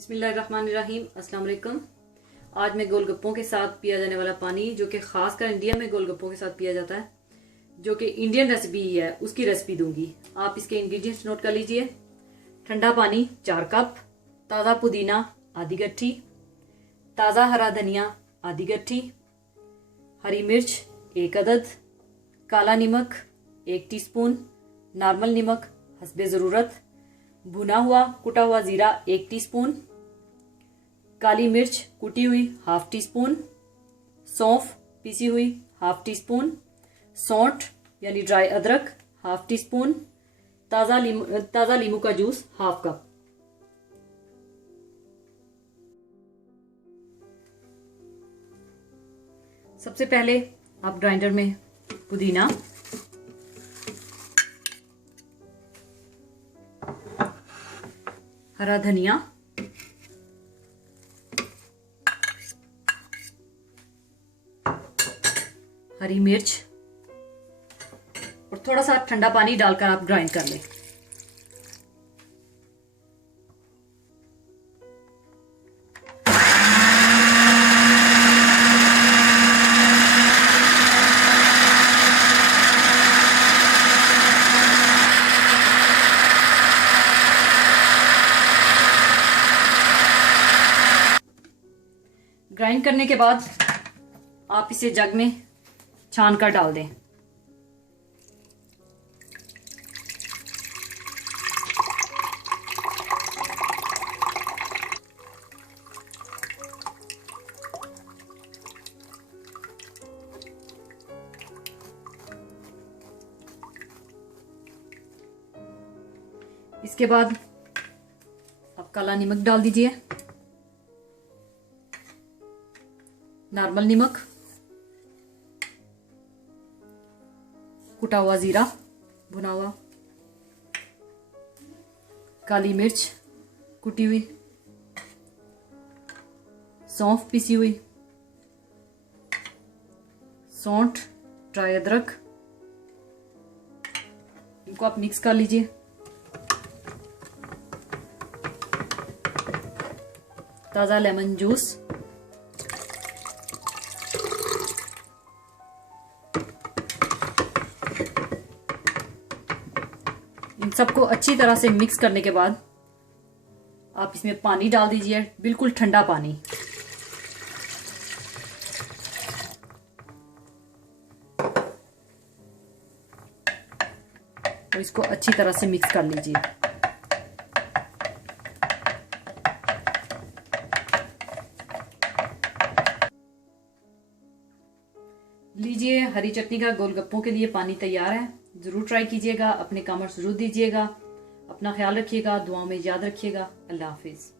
बिस्मिल्लाहिर्रहमानिर्रहीम, अस्सलाम वालेकुम। आज मैं गोलगप्पों के साथ पिया जाने वाला पानी, जो कि खासकर इंडिया में गोलगप्पों के साथ पिया जाता है, जो कि इंडियन रेसिपी है, उसकी रेसिपी दूंगी। आप इसके इंग्रेडिएंट्स नोट कर लीजिए। ठंडा पानी 4 कप, ताज़ा पुदीना आधी गट्ठी, ताज़ा हरा धनिया आधी गट्ठी, हरी मिर्च 1 अदद, काला नमक 1 टीस्पून, नॉर्मल नमक हस्बे ज़रूरत, भुना हुआ कुटा हुआ ज़ीरा 1 टीस्पून, काली मिर्च कुटी हुई 1/2 टीस्पून, सौंफ पीसी हुई 1/2 टीस्पून, सौंठ यानी ड्राई अदरक 1/2 टीस्पून, ताज़ा लीमू का जूस 1/2 कप। सबसे पहले आप ग्राइंडर में पुदीना, हरा धनिया, हरी मिर्च और थोड़ा सा ठंडा पानी डालकर आप ग्राइंड कर लें। ग्राइंड करने के बाद आप इसे जग में छान कर डाल दें। इसके बाद आप काला नमक डाल दीजिए, नॉर्मल नमक, कुटा हुआ जीरा भुना हुआ, काली मिर्च कुटी हुई, सौंफ पीसी हुई, सौंठ, ड्राई अदरक, इनको आप मिक्स कर लीजिए। ताज़ा लेमन जूस, इन सबको अच्छी तरह से मिक्स करने के बाद आप इसमें पानी डाल दीजिए, बिल्कुल ठंडा पानी। तो इसको अच्छी तरह से मिक्स कर लीजिए। लीजिए, हरी चटनी का गोलगप्पों के लिए पानी तैयार है। ज़रूर ट्राई कीजिएगा, अपने कमेंट्स ज़रूर दीजिएगा। अपना ख्याल रखिएगा, दुआओं में याद रखिएगा। अल्लाह हाफिज़।